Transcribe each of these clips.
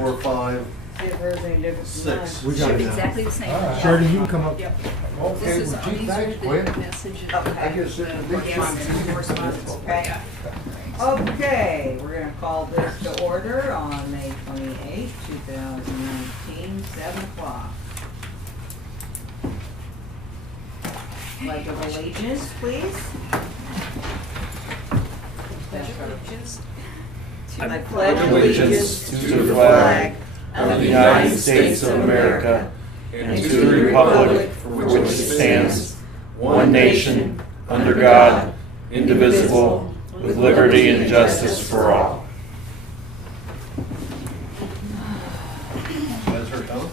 4, 5, See if there's any difference in mine. 6. We got Should be it now. exactly the same. Right. Sheridan, you can come up. Yep. Okay, This is, well, gee, these thanks, are Quinn. the messages. I Okay. guess Yes, correspondence. Okay. Okay, we're gonna call this to order on May 28th, 2019, 7 o'clock. Pledge of allegiance, please. Pledge of allegiance. I pledge allegiance to the flag of the United States of America and to the republic for which it stands, one nation, under God, indivisible, with liberty and justice for all. That's her tone?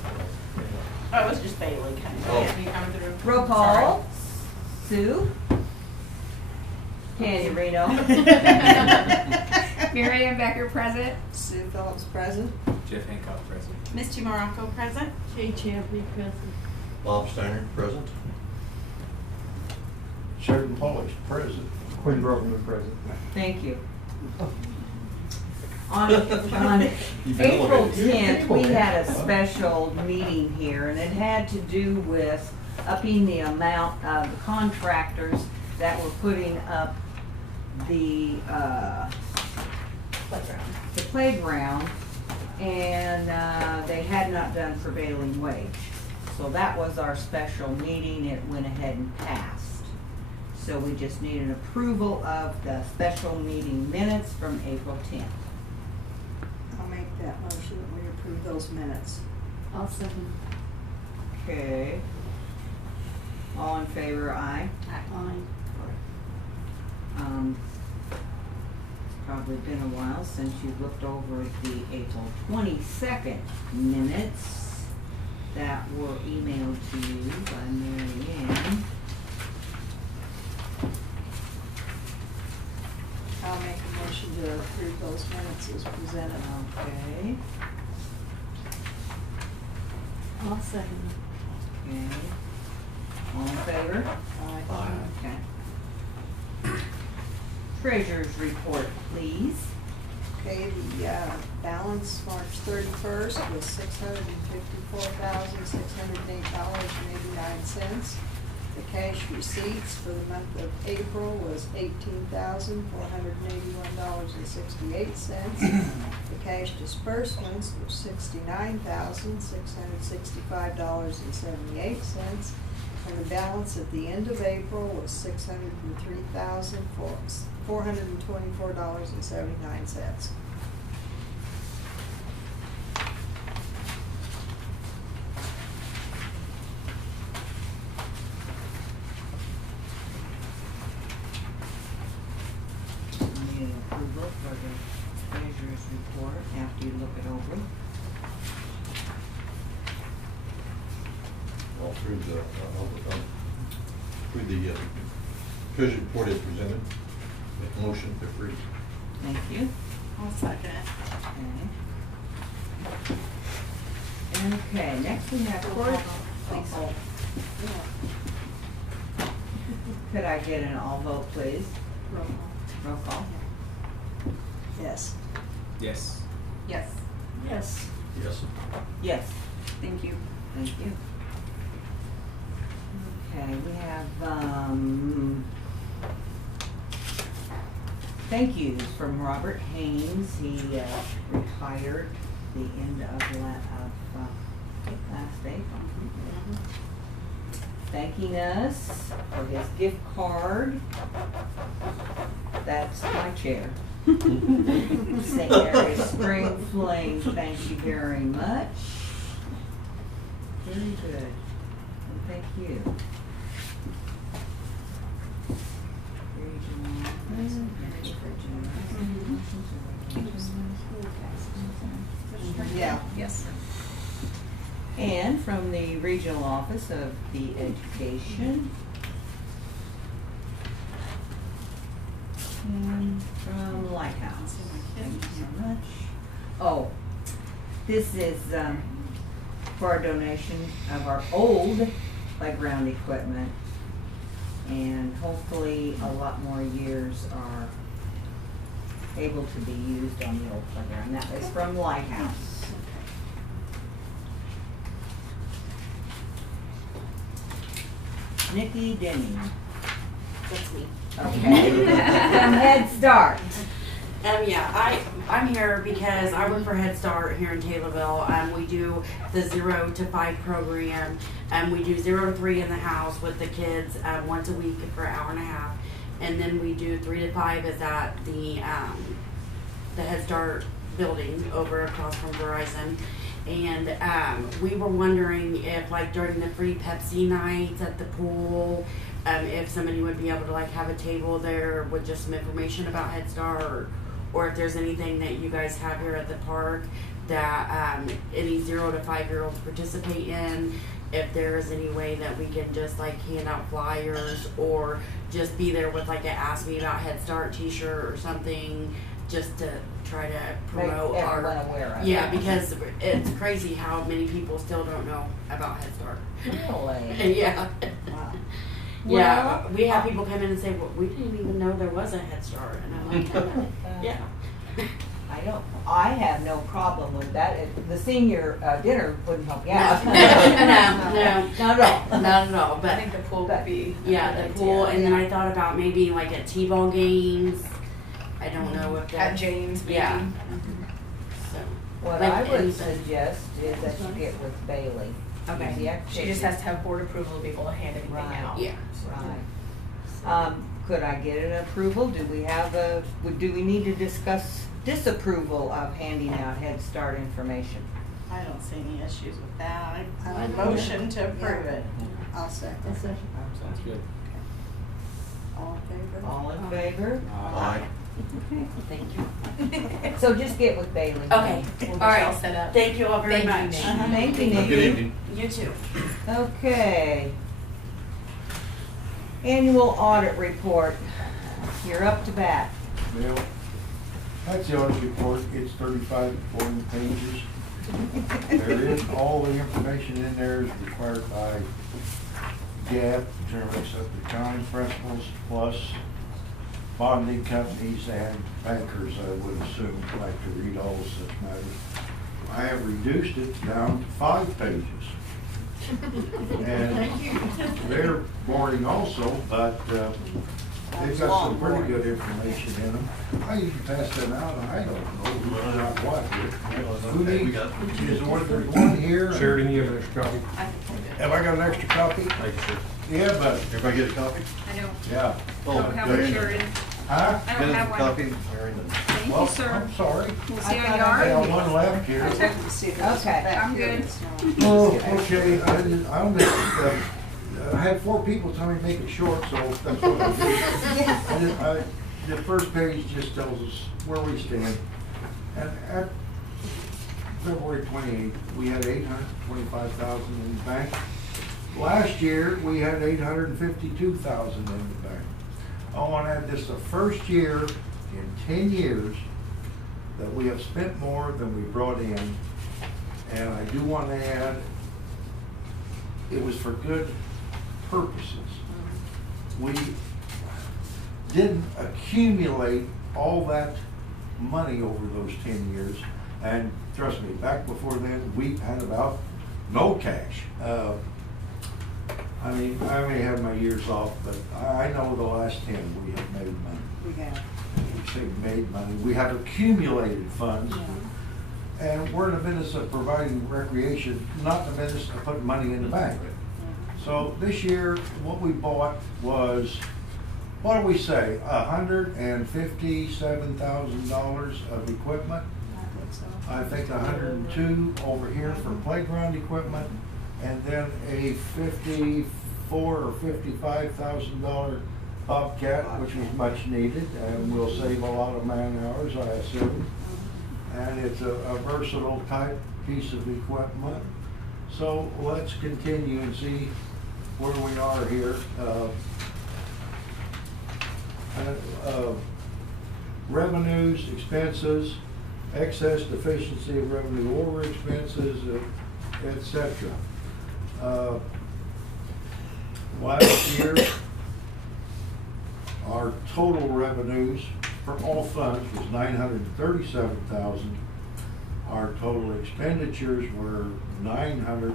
Oh, it was just Bailey coming. Oh. You coming through? Roll call. Sue. Candy Reno. Mary Ann Becker present. Sue Phillips present. Jeff Hancock present. Misty Morocco present. Jay Champley present. Bob Steiner, present. Sheridan Polish, present. Quinn Brockman present. Thank you. On April 10th, we had a special meeting here, and it had to do with upping the amount of contractors that were putting up the playground, and they had not done prevailing wage. So that was our special meeting. It went ahead and passed. So we just need an approval of the special meeting minutes from April 10th. I'll make that motion that we approve those minutes. I'll second. Okay. All in favor, aye. Aye. It's probably been a while since you looked over the April 22nd minutes that were emailed to you by Mary Ann. I'll make a motion to approve those minutes as presented. Okay. I'll second. Okay. All in favor? Aye. Okay. Treasurer's report, please. Okay, the balance March 31st was $654,608.89. The cash receipts for the month of April was $18,481.68. The cash disbursements were $69,665.78. And the balance at the end of April was $603,424.79. Need an approval for the treasurer's report after you look it over. All through the, treasury report is presented. Make a motion to approve. Thank you. I'll second it. Okay. Okay, next we have court. Could I get an all vote, please? Roll call. Roll call. Yes. Yes. Yes. Yes. Yes. Yes. Thank you. Thank you. Okay, we have, thank yous from Robert Haynes. He retired the end of last April. Thanking us for his gift card. That's my chair. St. Mary's Spring Flame, thank you very much. Very good. And thank you. Yeah. Yes. And from the Regional Office of the Education. And from Lighthouse. Thank you so much. Oh, this is for our donation of our old playground equipment. And hopefully a lot more years are able to be used on the old playground. That was from Lighthouse. Miss Nikki Denny. That's me. Okay. From Head Start. Yeah, I'm here because I work for Head Start here in Taylorville. We do the 0 to 5 program. We do 0 to 3 in the house with the kids once a week for an hour and a half, and then we do 3 to 5 is at the Head Start building over across from Verizon. And we were wondering if, like, during the free Pepsi nights at the pool, if somebody would be able to, like, have a table there with just some information about Head Start, or if there's anything that you guys have here at the park that any 0 to 5-year-olds participate in, if there is any way that we can just, like, hand out flyers or just be there with, like, a Ask Me About Head Start t-shirt or something, just to try to promote Make our... everyone aware of it. Yeah, because it's crazy how many people still don't know about Head Start. Really? Yeah. Wow. Yeah, Well, we have people come in and say, well, we didn't even know there was a Head Start. And I'm like, yeah. I have no problem with that. The senior dinner wouldn't help you out. No. Not at all. Not at all. I But think the pool would be. a yeah, good the pool. idea. And then I thought about maybe like at T-ball games. I don't know if At that. Jane's, maybe. Yeah. So, What like, I would and- suggest is that you get with Bailey. Okay. Easy She activity. just has to have board approval to be able to hand anything Right. out. yeah. Right. Could I get an approval? Do we need to discuss disapproval of handing out Head Start information? I don't see any issues with that. I I don't motion to approve it. I'll second. A second. Sounds good. All in favor? All in favor? Aye. Thank you. So just get with Bailey. Okay. We'll All get you all right. set up. Thank you all very Thank much. you, Uh-huh. Thank you, Good Nikki. evening. You too. Okay. Annual audit report. You're up to bat. Well, that's the audit report. It's 35 to 40 pages. There is, all the information in there is required by GAAP, generally accepted accounting principles, plus bonding companies and bankers, I would assume, like to read all such matters. I have reduced it down to 5 pages. And they're boring also, but they've got some pretty good information in them. I usually pass them out, I don't know who's got what here. Who Okay, we needs, got is there's one here? Sheridan, you have an extra copy? Have I got an extra copy? Thank you, sir. Yeah, but, Everybody get a copy? I don't, yeah. Oh, I don't have Mary one, Lynn. Sheridan. Huh? I Get don't us a have one. copy, Mary Lynn. Thank Well, you, sir. I'm sorry. We'll see I how you thought I I are. got one left here. See if it's Okay. back I'm here. good. It's not- Oh, okay, I had 4 people tell me to make it short, so that's what I did. And the first page just tells us where we stand. And at February 28th, we had $825,000 in the bank. Last year, we had $852,000 in the bank. I want to add this, the first year in 10 years that we have spent more than we brought in. And I do want to add, it was for good purposes. We didn't accumulate all that money over those 10 years. And trust me, back before then, we had about no cash. I mean, I may have my years off, but I know the last 10 we have made money. We have. We say made money, we have accumulated funds. And we're in the business of providing recreation, not in the business of putting money in the bank. So this year, what we bought was, what do we say, $157,000 of equipment? I think 102 over here for playground equipment, and then a $54,000 or $55,000 Bobcat, which was much needed, and will save a lot of man hours, I assume. And it's a versatile type piece of equipment. So let's continue and see where we are here. Revenues, expenses, excess deficiency of revenue over expenses, etc. Last year, our total revenues for all funds was $937,000. Our total expenditures were $900,000.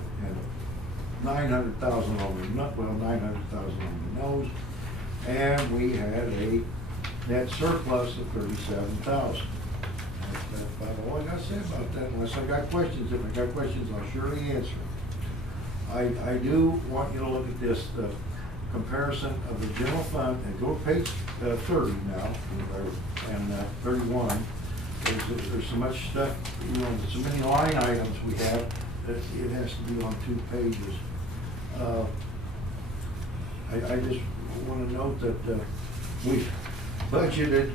$900,000 on the $900,000 on the nose, and we had a net surplus of $37,000. That's about all I got to say about that, unless I got questions. If I got questions, I'll surely answer them. I do want you to look at this, the comparison of the general fund, and go to page 30 now, and 31. There's so much stuff, you know, so many line items we have that it has to be on 2 pages. I just want to note that we budgeted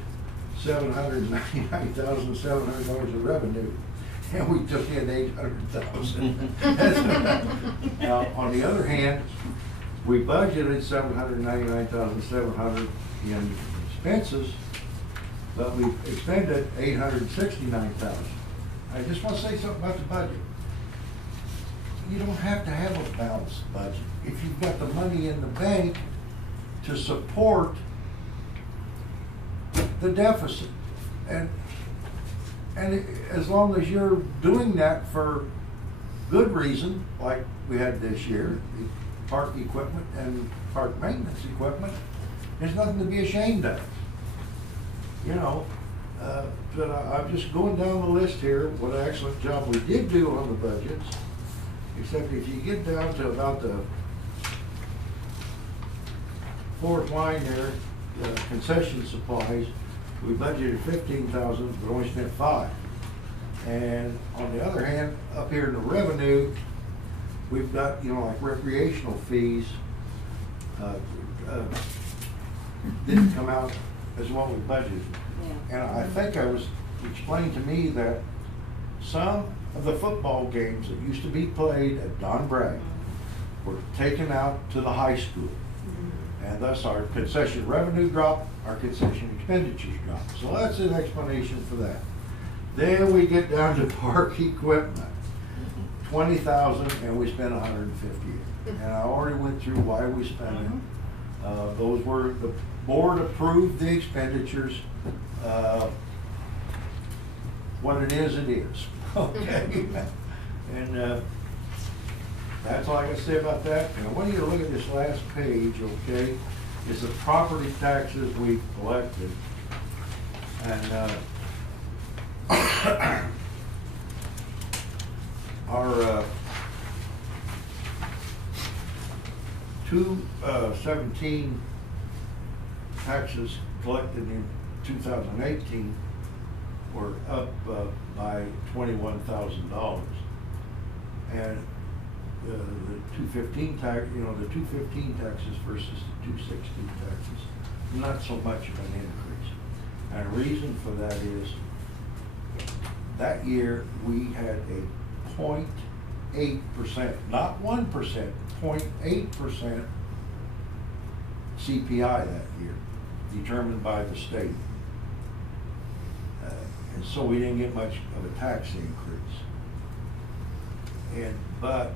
$799,700 of revenue, and we took in $800,000. Now, on the other hand, we budgeted $799,700 in expenses, but we expended $869,000. I just want to say something about the budget. You don't have to have a balanced budget if you've got the money in the bank to support the deficit. And as long as you're doing that for good reason, like we had this year, the park equipment and park maintenance equipment, there's nothing to be ashamed of. You know, but I'm just going down the list here, what an excellent job we did do on the budgets, except if you get down to about the 4th line there, the concession supplies, we budgeted $15,000, but only spent $5,000. And on the other hand, up here in the revenue, we've got, you know, like recreational fees, didn't come out as what we budgeted. Yeah. And I think I was explained to me that some of the football games that used to be played at Don Bragg were taken out to the high school. And thus our concession revenue dropped, our concession expenditures dropped. So that's an explanation for that. Then we get down to park equipment, $20,000, and we spent $150,000. And I already went through why we spent it. Those were, the board approved the expenditures. What it is, it is. Okay. And that's all I can say about that. And I want you to look at this last page, okay? It's the property taxes we collected. And our 2017 taxes collected in 2018 were up by $21,000. And the 215 tax, you know, the 215 taxes versus the 216 taxes, not so much of an increase. And the reason for that is that year we had a 0.8%, not 1%, 0.8% CPI that year, determined by the state. And so we didn't get much of a tax increase. But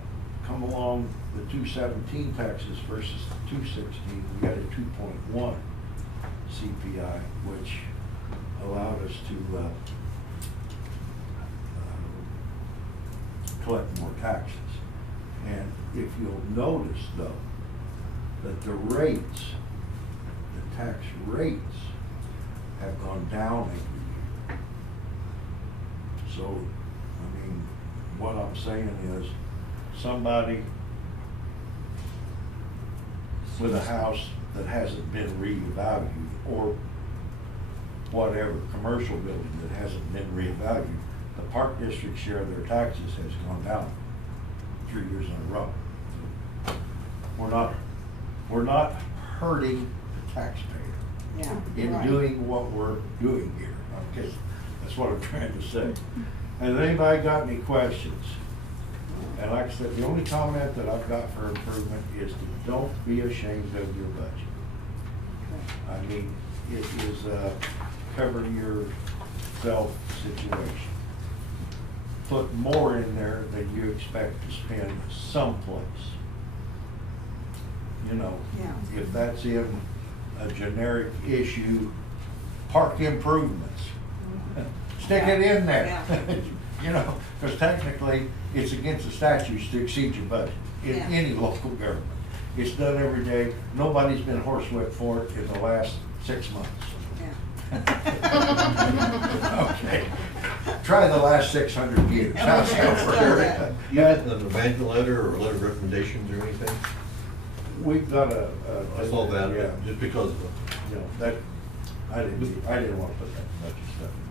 come along the 217 taxes versus the 216, we got a 2.1 CPI, which allowed us to collect more taxes. And if you'll notice, though, that the rates, the tax rates, have gone down every year. So, I mean, what I'm saying is, somebody with a house that hasn't been revalued, or whatever, commercial building that hasn't been revalued, the park district share of their taxes has gone down 3 years in a row. We're not hurting the taxpayer in doing what we're doing here. Okay, that's what I'm trying to say. Has anybody got any questions? And like I said, the only comment that I've got for improvement is to don't be ashamed of your budget. I mean, it is covering your self-situation. Put more in there than you expect to spend someplace. You know, if that's in a generic issue, park improvements, stick it in there. You know, because technically, it's against the statutes to exceed your budget in Yeah. any local government. It's done every day. Nobody's been horsewhipped for it in the last 6 months. Yeah. Okay. Try the last 600 years. How's that for Yeah. You had an abandonment letter or a letter of recommendations or anything? We've got I saw that, Yeah. just because of the, You know, that, I didn't want to put that much stuff in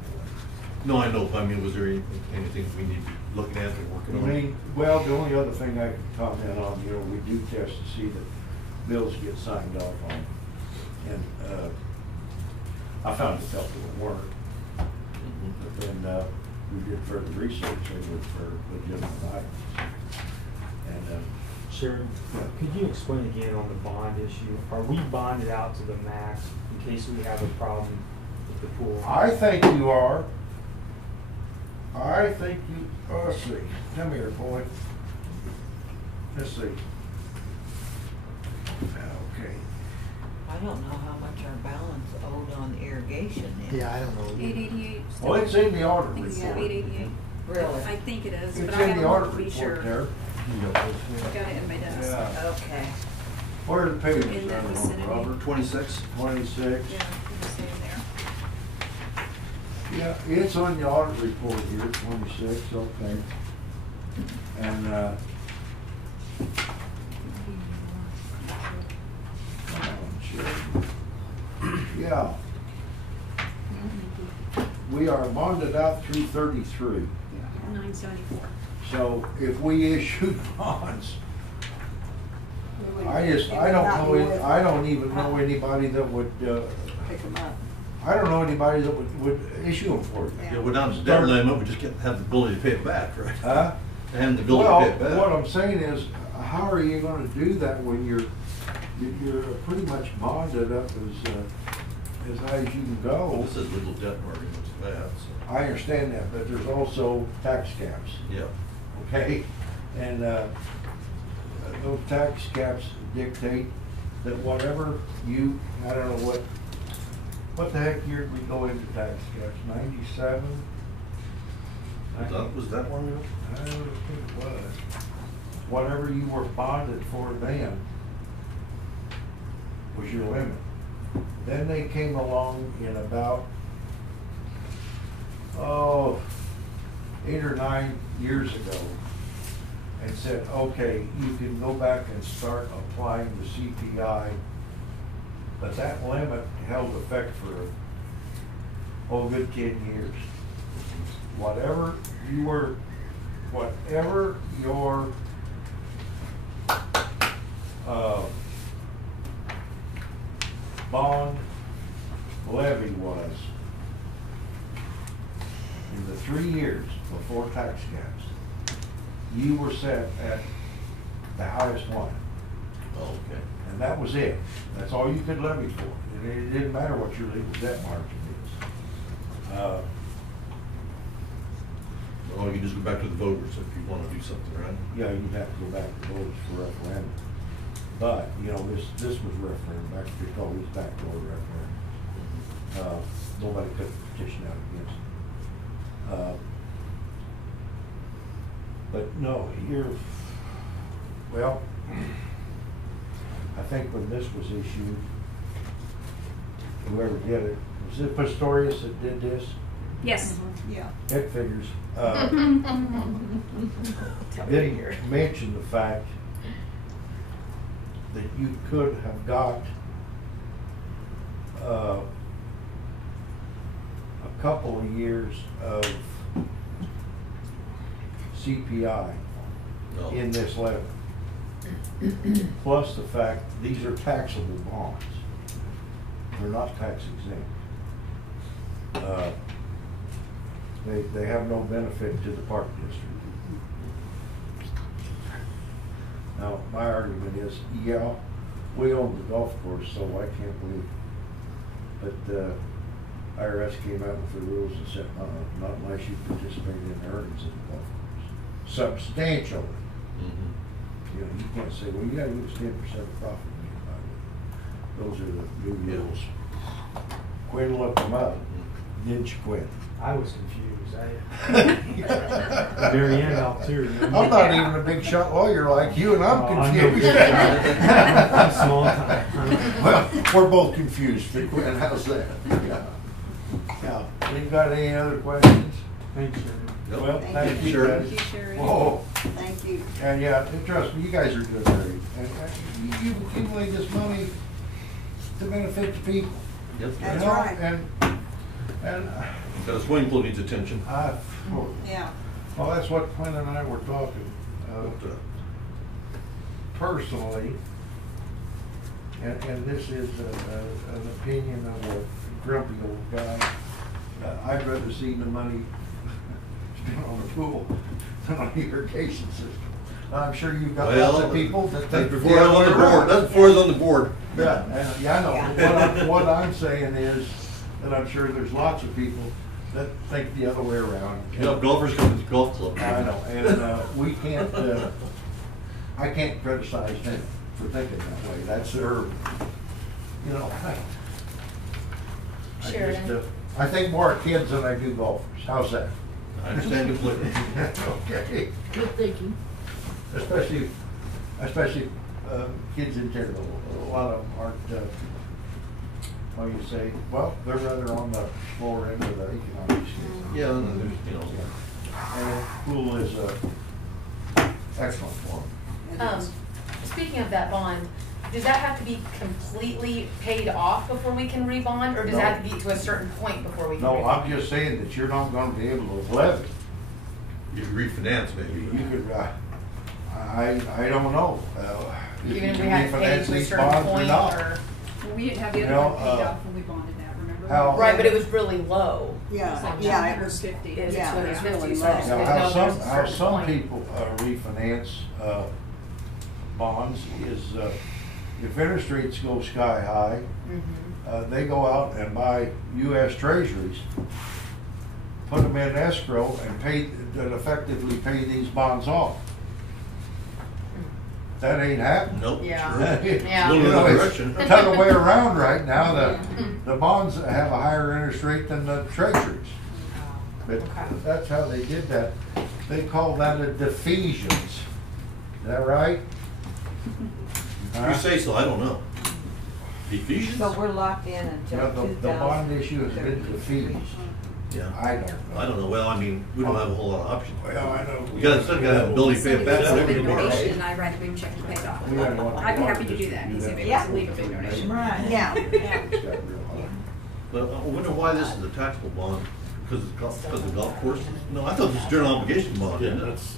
there. no, I know, I mean, was there anything we need to be looking at or working I on? mean, well, the only other thing I can comment on, you know, we do test to see that bills get signed off on. And, I found it helpful at work. But then, we did further research over for legitimate items. And, Sharon, could you explain again on the bond issue? Are we bonded out to the max in case we have a problem with the pool? I think you are. I think you, let's see, come here, boy. Let's see. Okay. I don't know how much our balance owed on irrigation is. Yeah, I don't know. 888. Well, it's in the audit I think it's report. 888. Really? I think it is, It's but I in gotta the look audit to be sure. report there. Got it in my desk. Yeah. Okay. Where are the pages? In that I don't know, vicinity. Robert? 26? 26. Yeah, it'll say in there. Yeah, it's on the audit report here, 26, okay. And, come on, Sharon. Yeah. We are bonded out through 33. 974. So if we issued bonds, We would- I it would don't not know, be worth I it. don't even know anybody that would, Pick them up. I don't know anybody that would issue them for you. Yeah, we're down to the debt limit, we just can't have the ability to pay it back, right? Huh? And the ability Well, to pay it back. what I'm saying is, how are you gonna do that when you're pretty much bonded up as high as you can Well, go? this is legal debt arguments for that, so, I understand that, but there's also tax caps, yeah. okay? And, those tax caps dictate that whatever you, I don't know what the heck year did we go into tax caps, 97? Was that one? I don't think it was. Whatever you were bonded for then was your limit. Then they came along in about, 8 or 9 years ago and said, okay, you can go back and start applying the CPI, but that limit held effect for, good 10 years. Whatever your bond levy was in the 3 years before tax caps, you were set at the highest one. Oh, okay. And that was it. That's all you could levy for. It didn't matter what your legal debt margin is. Well, you just go back to the voters if you want to do something, right? Yeah, you'd have to go back to voters for referendum. But, you know, this was referendum, back, they call these backdoor referendum. Nobody could petition out against it. But no, well, I think when this was issued, whoever did it, was it Pistorius that did this? Yes. Yeah. It figures. Didn't mention the fact that you could have got a couple of years of CPI No. in this levy. Plus the fact, these are taxable bonds. They're not tax exempt. They have no benefit to the park district. Now, my argument is, yeah, we own the golf course, so I can't believe, but, IRS came out with the rules and said, not unless you participate in earnings in the golf course. Substantially. Mhm. You know, you can't say, well, you gotta lose 10% of profit when you buy it. Those are the new rules. Quinn looked them up, didn't you, Quinn? I was confused. Mary Ann helped too. I'm not even a big shot lawyer like you, and I'm Oh, I'm confused. I'm small time. Well, we're both confused, Quinn, how's that? Yeah. Yeah, you got any other questions? Thanks, Sherman. Well, thank you, Sure. guys. Thank you, Sherry. Whoa. Thank you. And yeah, and trust me, you guys are good, Larry. And you accumulate this money to benefit the people. Yep. you That's know? right. And Got a swimming pool needs attention. Yeah. well, that's what Quinn and I were talking. Personally, and this is an opinion of a grumpy old guy, I'd rather see the money spent on the pool than on the irrigation system. I'm sure you've got lots of people that That's think. before I was on the board, that's before I was on the board. Yeah, and, yeah, I know. What I'm saying is that I'm sure there's lots of people that think the other way around. You know, golfers come to the golf club. I know, and we can't, I can't criticize them for thinking that way. That's their, you know, I think more of kids than I do golfers. How's that? I understand completely. Okay. Good thinking. Especially kids in general. A lot of them aren't, well, you say, well, they're rather on the lower end of the economic scale. Yeah, and then there's, you know. And pool is excellent for them. Speaking of that bond, does that have to be completely paid off before we can rebond, or does it have to be to a certain point before we can? No, rebond? I'm just saying that you're not gonna be able to levy. You refinance maybe. You could, I don't know, if you Even if can we had to pay refinance to a these certain bonds or point, not. or? We didn't have the You other know, one paid off when we bonded that, remember? how- Right, but it was really low. Yeah, It was yeah, like it was, 250. It was Yeah, 250, really so low. I just Now, didn't how know there was a some certain point. people refinance bonds is, if interest rates go sky high, they go out and buy U.S. treasuries, put them in escrow and effectively pay these bonds off. That ain't happening. Nope. Yeah. Sure. Yeah. A little You know, in the it's direction. the other way around right now. The bonds have a higher interest rate than the treasuries. But Okay. that's how they did that. They call that a defeasance. Is that right? You say so, I don't know. Ephesians? So we're locked in until Well, 2033. the bond issue has been defeated. Yeah. I don't know. I don't know, well, I mean, we don't have a whole lot of options. Well, I know. We still gotta have ability to pay it back. It's a whatever big we do. donation, and I'd rather bring a check to pay it off. We don't want I'd be happy to do that, do because if it Yeah. was a leave a big donation. Right. yeah. It's got real high. But I wonder why this is a taxable bond, because of the golf course? No, I thought this was general obligation bond, Yeah, isn't it? that's,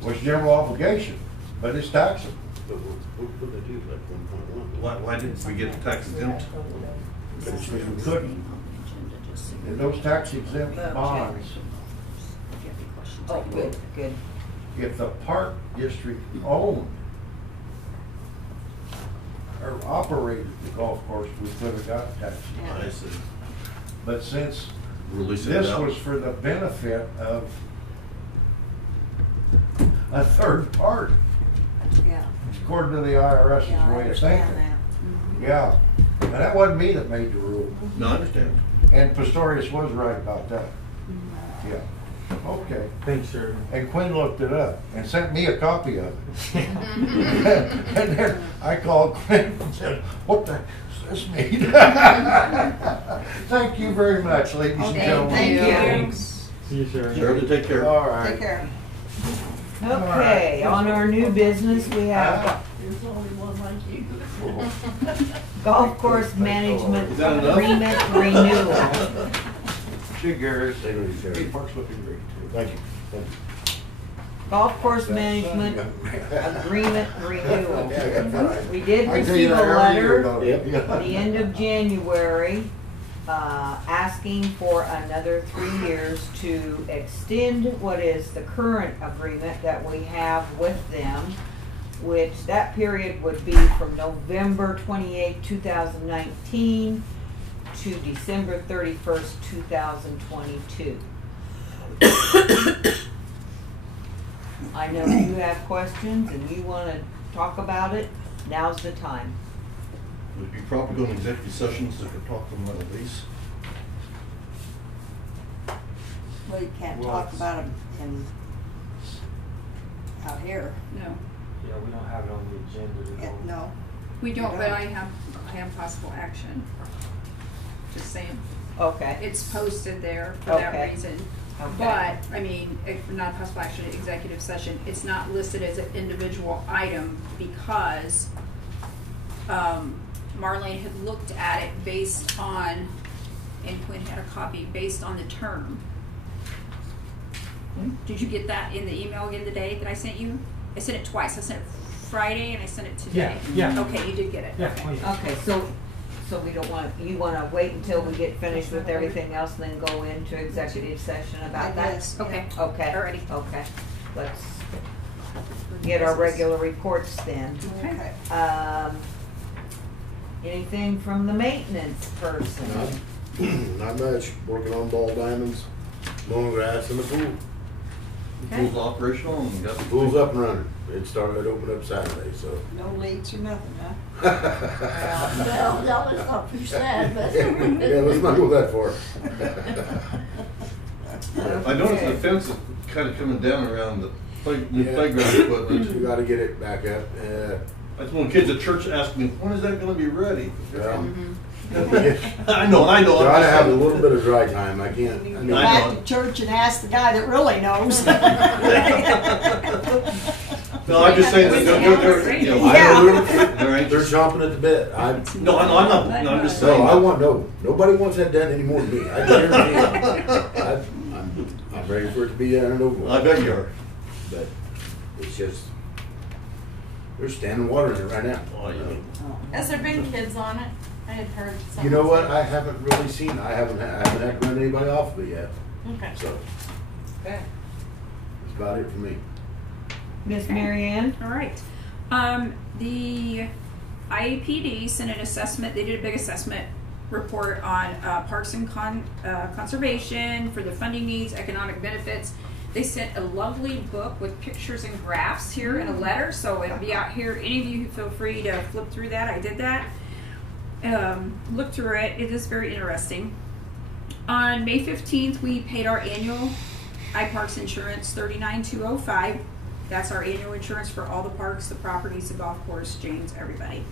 Well, it's general obligation, but it's taxable. what did they do, like 1.1? Why didn't we get tax exempt? Because we couldn't. And those tax exempt bonds, Oh, good, good. if the park district owned or operated the golf course, we could have got tax. I see. But since Releasing it this out. was for the benefit of a third party, Yeah. according to the IRS's Yeah, I way of understand thinking. that. Yeah, and that wasn't me that made the rule, No, I understand. and Pistorius was right about that. Yeah, okay. Thanks, Sherman. And Quinn looked it up and sent me a copy of it. And then I called Quinn and said, what the heck does this mean? Thank you very much, ladies and Okay, gentlemen. thank you. See you, Sherman. Shirley, take care. All right. Take care. Okay, on our new business, we have There's only one like you. golf course management Is that enough? agreement renewal. See, Gary, They don't even care. hey, park's looking great. Thank you. Thank you. Golf course management agreement renewal. We did I tell receive you a that every year, letter don't Yep. I? at the end of January, asking for another 3 years to extend what is the current agreement that we have with them, which that period would be from November 28, 2019 to December 31st, 2022. I know you have questions and you want to talk about it, now's the time. Would it be proper to go in executive sessions if we're talking about a lease? Well, you can't Well, talk it's- about them out here. No, Yeah, we don't have it on the agenda to go. No. we don't, You but don't. I have possible action. Just saying. Okay, It's posted there for that Okay. reason. okay. But, I mean, not possible action, executive session, it's not listed as an individual item because Marlene had looked at it based on, and Quinn had a copy, based on the term. Did you get that in the email again today that I sent you? I sent it twice. I sent it Friday and I sent it today. Yeah. Okay, you did get it. Yeah, Okay. oh, yeah. Okay, so we don't want, you wanna wait until we get finished with everything else and then go into executive session about that? Yes, Okay. Okay. Alrighty. Okay, let's get our regular reports then. Okay. Anything from the maintenance person? Not much, working on ball diamonds, mowing grass in the pool. Okay. Pool's operational and got The pool's up and running. It started, opened up Saturday, so. No leaks or nothing, huh? Well, that was not too sad, but. Yeah, let's not go that far. I noticed the fence is kind of coming down around the Yeah. playground equipment. We gotta get it back up. That's when kids at church ask me, when is that gonna be ready? Well, I know. I'm Try to just have a saying. little bit of dry time. I can't. I mean, Go back to church and ask the guy that really knows. No, I'm just saying that they're, you know, I know they're they're anxious. chomping at the bit. No, I'm not, no, I'm just saying. Nobody wants that done any more than me. I guarantee you. I'm ready for it to be done and over with. I bet you are. But it's just, there's standing water in it right now. Oh, yeah. Has there been kids on it? I had heard something. You know what? I haven't really seen, I haven't had to run anybody off of it yet. Okay. So Okay. that's about it for me. Miss Mary Ann? All right. The IAPD sent an assessment. They did a big assessment report on parks and conservation for the funding needs, economic benefits. They sent a lovely book with pictures and graphs here in a letter, so it'll be out here. Any of you feel free to flip through that. I did that. Look through it. It is very interesting. On May 15th, we paid our annual iParks insurance, $39,205. That's our annual insurance for all the parks, the properties, the golf course, James, everybody.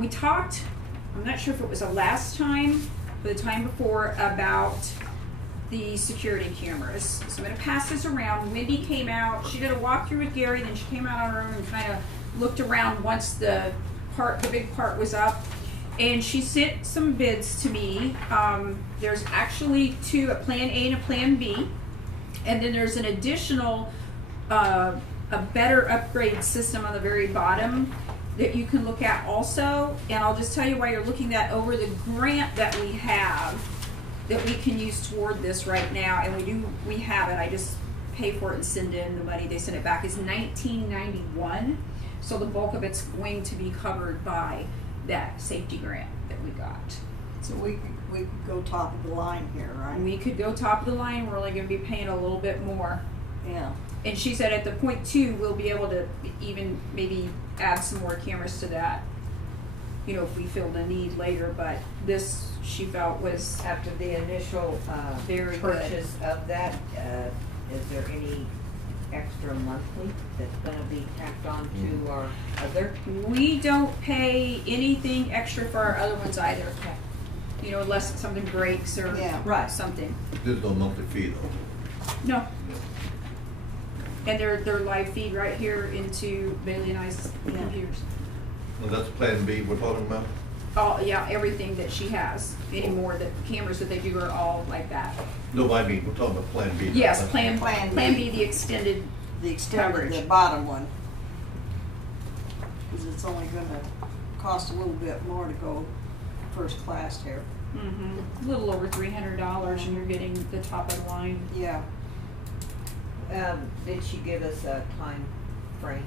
We talked, I'm not sure if it was the last time or the time before, about the security cameras. So I'm going to pass this around. Wendy came out. She did a walkthrough with Gary, then she came out on her own and kind of looked around once the big part was up. And she sent some bids to me. There's actually two, a plan A and a plan B. And then there's an additional, a better upgrade system on the very bottom that you can look at also. And I'll just tell you while you're looking that over, the grant that we have that we can use toward this right now, and we have it. I just pay for it and send in the money. They send it back. Is $1991. So the bulk of it's going to be covered by that safety grant that we got. So we could go top of the line here, right? We could go top of the line. We're only going to be paying a little bit more. Yeah. And she said at the point 2, we'll be able to even maybe add some more cameras to that, you know, if we feel the need later. But this, she felt, was After the initial very purchase of that, is there any extra monthly that's gonna be tacked on to our other? We don't pay anything extra for our other ones either. You know, unless something breaks or Right. something. There's no monthly fee though. No. And they're live feed right here into Bailey and I's computers. And that's plan B we're talking about? Oh, yeah, everything that she has anymore, the cameras that they do are all like that. No, I mean, we're talking about plan B. Yes, plan Plan B, the extended coverage. The bottom one. Because it's only gonna cost a little bit more to go first class here. a little over $300 and you're getting the top of the line. Yeah. Did she give us a time frame?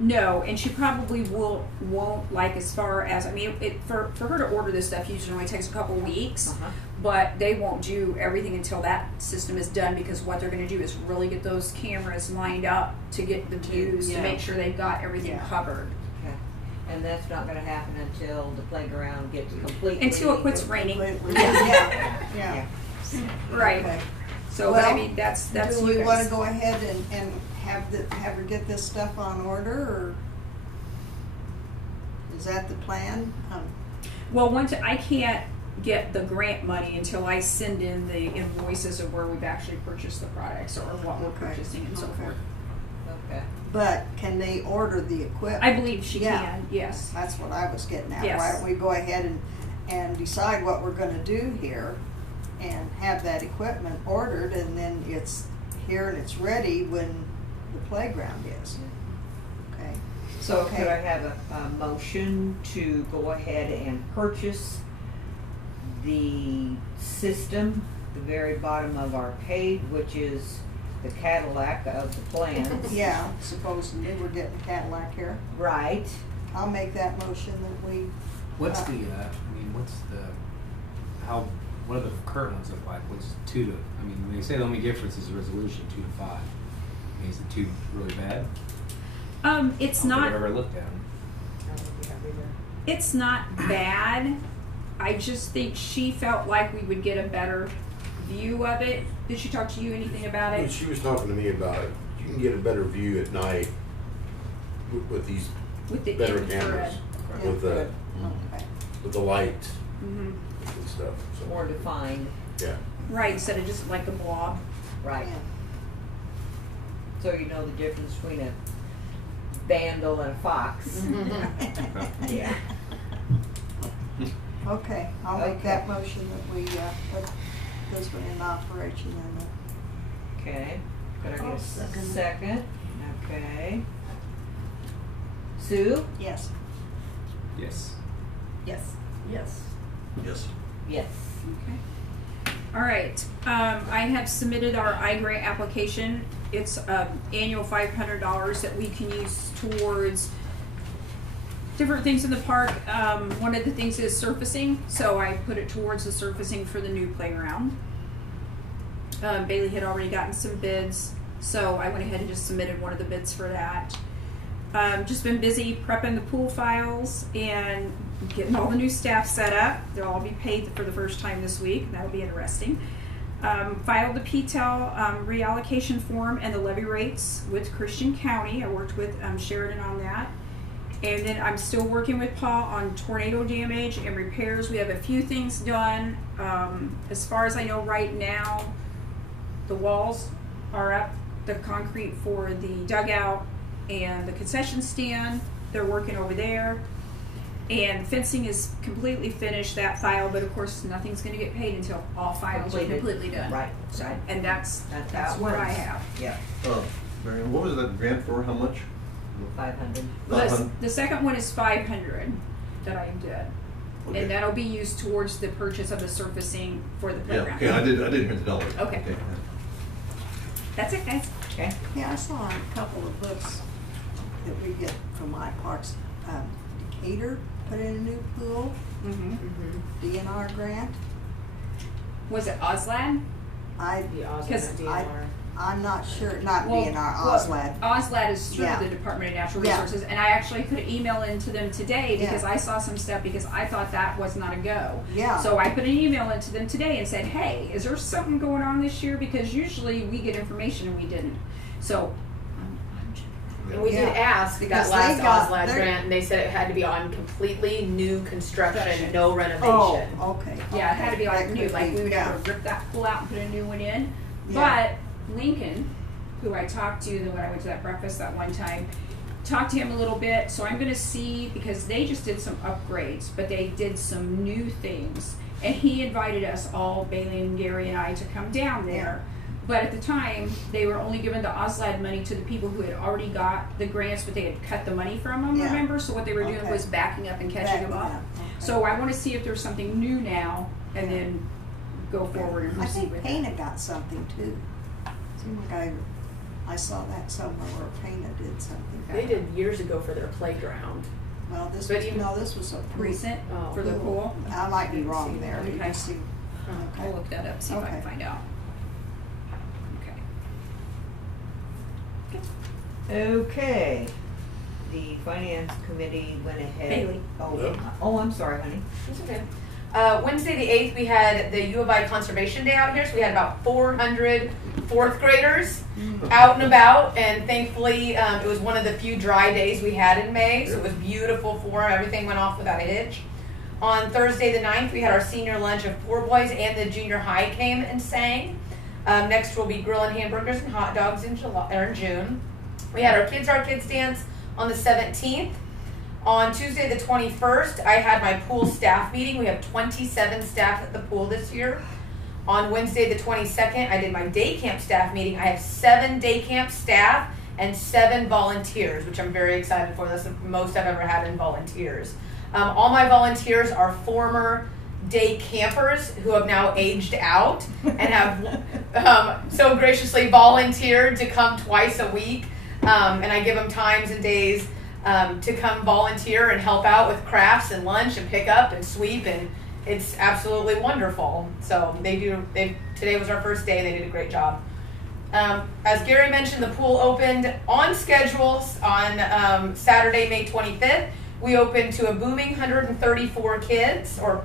No, and she probably won't, like, as far as, I mean, for her to order this stuff usually only takes a couple weeks, but they won't do everything until that system is done, because what they're going to do is really get those cameras lined up to get the views to make sure they've got everything covered. Okay. And that's not gonna happen until the playground gets completely. Until it quits raining. Yeah. Right. Okay. So, but I Well, mean, that's Do you we guys. wanna go ahead and have her get this stuff on order, or is that the plan? Well, I can't get the grant money until I send in the invoices of where we've actually purchased the products or what we're Okay. purchasing and so Okay. forth. Okay. But can they order the equipment? I believe she Yeah. can, yes. That's what I was getting at. Yes. Why don't we go ahead and decide what we're gonna do here and have that equipment ordered, and then it's here and it's ready when the playground is. Okay? So Okay. could I have a motion to go ahead and purchase the system, the very bottom of our page, which is the Cadillac of the plans? Yeah, supposedly we're getting a Cadillac here. Right. I'll make that motion that we. What's the, I mean, what do the current ones look like? What's 2 to, I mean, when they say the only difference is resolution 2 to 5. I mean, is the 2 really bad? It's I don't think not. I've ever looked at them. It's not bad. I just think she felt like we would get a better view of it. Did she talk to you anything about When it? she was talking to me about it, you can get a better view at night with these With the better infrared. cameras, with Okay. the light Hmm. and stuff, so, More defined. yeah. Right, instead of just like a blob. Right. Yeah. So you know the difference between a vandal and a fox. Yeah. Okay, I'll make Okay. that motion that we, put this one in operation and, Okay. Could I get I'll a second. second? Okay. Sue? yes. Yes. Yes. Yes. Yes. Yes. Okay. All right. I have submitted our iGrant application. It's annual $500 that we can use towards different things in the park. One of the things is surfacing, so I put it towards the surfacing for the new playground. Bailey had already gotten some bids, so I went ahead and just submitted one of the bids for that. Just been busy prepping the pool files and getting all the new staff set up. They'll all be paid for the first time this week. That'll be interesting. Filed the PTEL reallocation form and the levy rates with Christian County. I worked with Sheridan on that. And then I'm still working with Paul on tornado damage and repairs. We have a few things done. As far as I know right now, the walls are up, the concrete for the dugout and the concession stand. They're working over there. And fencing is completely finished, that file, but of course nothing's gonna get paid until all files are Completed. completely done. Right. So, Right. and that's how it what I works. have. Yeah. Marion, what was that grant for? How much? 500. The second one is 500 that I did. Okay. And that'll be used towards the purchase of the surfacing for the Yeah, playground. okay, I didn't hear the dollar. Okay. That's it, guys. Okay. Yeah, I saw a couple of books that we get from my parks. Decatur put in a new pool, Mm-hmm. DNR grant. Was it Oslad? Because DNR. I'm not sure, not Well, DNR, well, OSLAD. Oslad is through Yeah. the Department of Natural Yeah. Resources, and I actually put an email into them today because Yeah. I saw some stuff because I thought that was not a go. Yeah. So I put an email into them today and said, hey, is there something going on this year? Because usually we get information and we didn't. So, And we did Yeah. ask Because that last they got OSLAD their- grant, and they said it had to be on completely new construction, no Oh, renovation. okay. yeah, it had to be like That new, could like be, we would yeah. have to rip that pool out and put a new one in. Yeah. But Lincoln, who I talked to when I went to that breakfast that one time, talked to him a little bit. So I'm going to see, because they just did some upgrades, but they did some new things. And he invited us all, Bailey and Gary and I, to come down there. But at the time, they were only giving the OSLAD money to the people who had already got the grants, but they had cut the money from them, Yeah. remember? So what they were doing Okay. was backing up and catching them up. Backing up, okay. So I want to see if there's something new now, and then go forward and I proceed think with Pana it. got something too. Seemed like I saw that somewhere where Pana did something. They did years ago for their playground. Well, this But was, even- no, this was a Recent Oh. for the pool. I might be wrong there. Did Okay. you see? I'll Okay. look that up, see if I can Okay. find out. Okay. Okay. The finance committee went ahead. Bailey. Oh, I'm sorry, honey. It's okay. Wednesday the 8th, we had the U of I Conservation Day out here, so we had about 400 fourth graders out and about, and thankfully it was one of the few dry days we had in May, so it was beautiful for them. Everything went off without a hitch. On Thursday the 9th, we had our senior lunch of 4 boys, and the junior high came and sang. Next will be grilling hamburgers and hot dogs in June. We had our Kids dance on the 17th. On Tuesday the 21st, I had my pool staff meeting. We have 27 staff at the pool this year. On Wednesday the 22nd, I did my day camp staff meeting. I have 7 day camp staff and 7 volunteers, which I'm very excited for. That's the most I've ever had in volunteers. All my volunteers are former day campers who have now aged out and have so graciously volunteered to come twice a week. And I give them times and days to come volunteer and help out with crafts and lunch and pick up and sweep, and it's absolutely wonderful. So today was our first day. They did a great job. As Gary mentioned, the pool opened on schedule on Saturday, May 25th. We opened to a booming 134 kids or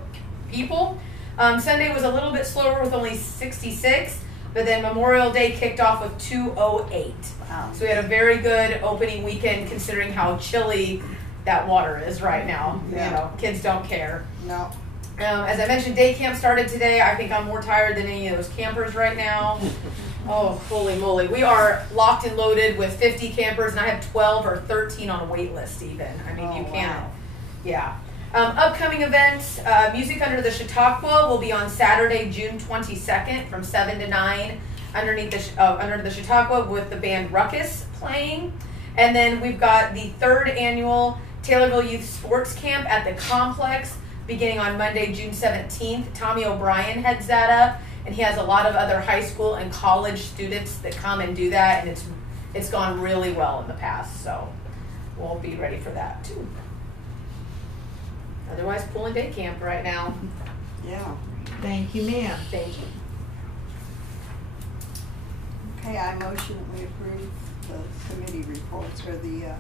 people. Sunday was a little bit slower with only 66, but then Memorial Day kicked off with 208. Wow. So we had a very good opening weekend considering how chilly that water is right now. Yeah. You know, kids don't care. No. As I mentioned, day camp started today. I think I'm more tired than any of those campers right now. Oh, holy moly. We are locked and loaded with 50 campers, and I have 12 or 13 on a wait list even. I mean, you can't. Wow. Yeah. Upcoming events, Music Under the Chautauqua will be on Saturday, June 22nd from 7 to 9 under the Chautauqua with the band Ruckus playing. And then we've got the 3rd annual Taylorville Youth Sports Camp at the Complex beginning on Monday, June 17th. Tommy O'Brien heads that up, and he has a lot of other high school and college students that come and do that, and it's gone really well in the past, so we'll be ready for that too. Otherwise, pool and day camp right now. Yeah. Thank you, ma'am. Thank you. Okay, I motion that we approve the committee reports or the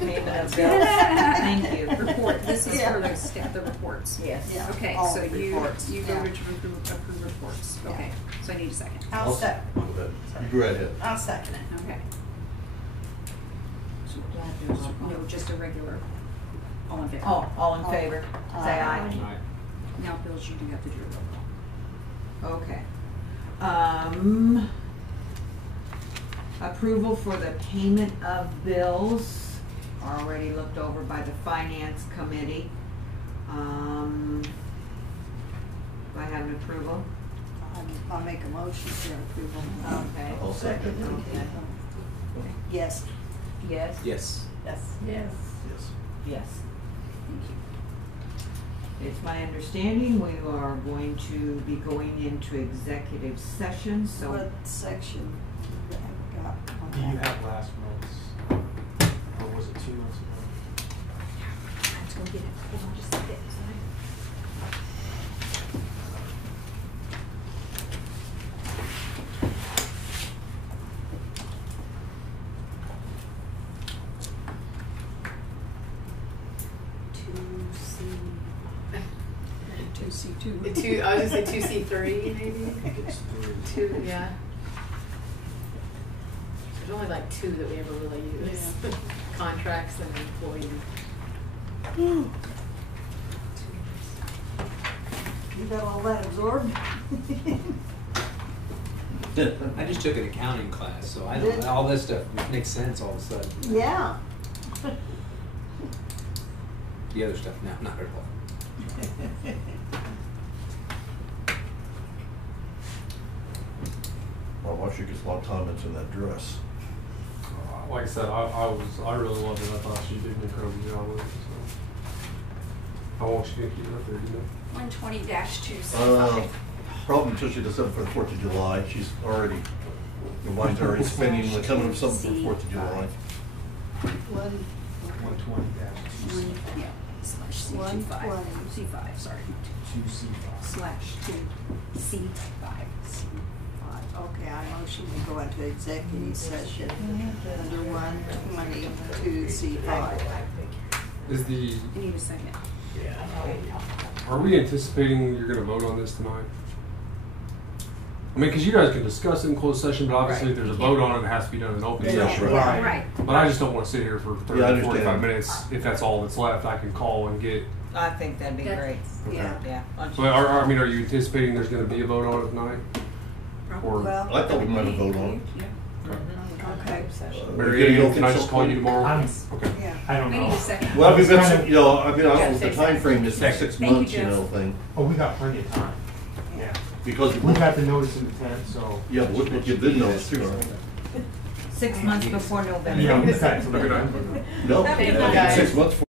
payment of bills. Thank you. Report. This is for the reports. Yes. Yeah. Okay, All so the you reports. voted to approve reports. Yeah. Okay, so I need a second. I'll second. You go right ahead. I'll second it. Okay. No, just a regular. All in favor. Oh, all in favor, say aye. Aye. Now, Bills, you do have to do a roll call. Okay. Approval for the payment of bills, already looked over by the finance committee. Do I have an approval? I'll make a motion for approval. Okay. I'll second. Okay. Yes. Yes? Yes. Yes. Yes. Yes. Yes. Thank you. It's my understanding we are going to be going into executive session, so. What section do I have got on Do you that? have last month's, or was it 2 months ago? Let's go get it. Hold on just a bit. C2. I was gonna say 2C3 maybe. I think it's 3. 2, yeah. There's only like 2 that we ever really use. Yeah. Contracts and employees. You got all that absorbed? I just took an accounting class, so I don't, all this stuff makes sense all of a sudden. Yeah. The other stuff, no, not at all. My wife, she gets a lot of comments in that dress. Like I said, I really loved it. I thought she did an incredible job with it. So I want you to keep it up there, you know. 120-2C5. Probably until she does something for the 4th of July. She's already, her mind's already spinning, like coming up with something for the 4th of July. 120-2. Yeah. Slash C25. 120. C5, sorry. 2C5. Slash 2C5. Okay, I motion we go into executive session under 122C5. Is the, I need a second. are we anticipating you're gonna vote on this tonight? I mean, cause you guys can discuss it in closed session, but obviously if there's a vote on it, it has to be done in open session. Right. But I just don't wanna sit here for 30, Yeah, I 45 understand. minutes. If that's all that's left, I can call and get. I think that'd be great. Yeah. Yeah. So I mean, are you anticipating there's gonna be a vote on it tonight? Or, Well, I thought we might have voted on it. okay, Mary Ann, can I just call you tomorrow? Okay. yeah. I don't We know. need a second. Well, we've got It's some, kind you know, I mean, I don't know Jeff, if the say time frame is Second. 6 Thank you, months, you Jeff. know, thing. Oh, we got plenty of time. Yeah. Because, We got the notice in the tent, so. yeah, but we'll give them notice too, right? 6 months before November. Yeah, we got Have a good night. No, Thank you, guys. 6 months